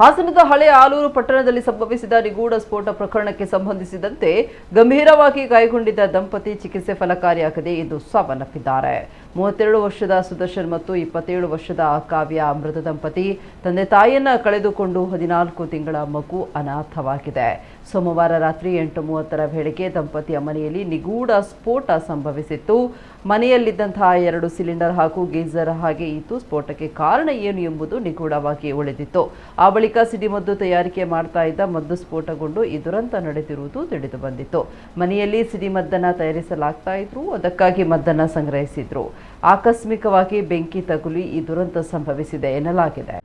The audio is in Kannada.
ಹಾಸನದ ಹಳೆ ಆಲೂರು ಪಟ್ಟಣದಲ್ಲಿ ಸಂಭವಿಸಿದ ನಿಗೂಢ ಸ್ಫೋಟ ಪ್ರಕರಣಕ್ಕೆ ಸಂಬಂಧಿಸಿದಂತೆ ಗಂಭೀರವಾಗಿ ಗಾಯಗೊಂಡಿದ್ದ ದಂಪತಿ ಚಿಕಿತ್ಸೆ ಫಲಕಾರಿಯಾಗದೆ ಇಂದು ಸಾವನ್ನಪ್ಪಿದ್ದಾರೆ. 32 ವರ್ಷದ ಸುದರ್ಶನ್ ಮತ್ತು 27 ವರ್ಷದ ಕಾವ್ಯ ಮೃತ ದಂಪತಿ ತಂದೆ ತಾಯಿಯನ್ನ ಕಳೆದುಕೊಂಡು 14 ತಿಂಗಳ ಮಗು ಅನಾಥವಾಗಿದೆ. ಸೋಮವಾರ ರಾತ್ರಿ 8:30 ವೇಳೆಗೆ ದಂಪತಿಯ ಮನೆಯಲ್ಲಿ ನಿಗೂಢ ಸ್ಫೋಟ ಸಂಭವಿಸಿತ್ತು. ಮನೆಯಲ್ಲಿದ್ದಂತಹ 2 ಸಿಲಿಂಡರ್ ಹಾಗೂ ಗೀಸರ್ ಹಾಗೆ ಇತ್ತು. ಸ್ಫೋಟಕ್ಕೆ ಕಾರಣ ಏನು ಎಂಬುದು ನಿಗೂಢವಾಗಿ ಉಳಿದಿತ್ತು. ಆ ಬಳಿಕ ಸಿಡಿಮದ್ದು ತಯಾರಿಕೆ ಮಾಡ್ತಾ ಇದ್ದ ಮದ್ದು ಸ್ಫೋಟಗೊಂಡು ಈ ದುರಂತ ನಡೆದಿರುವುದು ತಿಳಿದು ಬಂದಿತ್ತು. ಮನೆಯಲ್ಲಿ ಸಿಡಿಮದ್ದನ್ನ ತಯಾರಿಸಲಾಗ್ತಾ ಇದ್ರು, ಅದಕ್ಕಾಗಿ ಮದ್ದನ್ನ ಸಂಗ್ರಹಿಸಿದ್ರು. ಆಕಸ್ಮಿಕವಾಗಿ ಬೆಂಕಿ ತಗುಲಿ ಈ ದುರಂತ ಸಂಭವಿಸಿದೆ ಎನ್ನಲಾಗಿದೆ.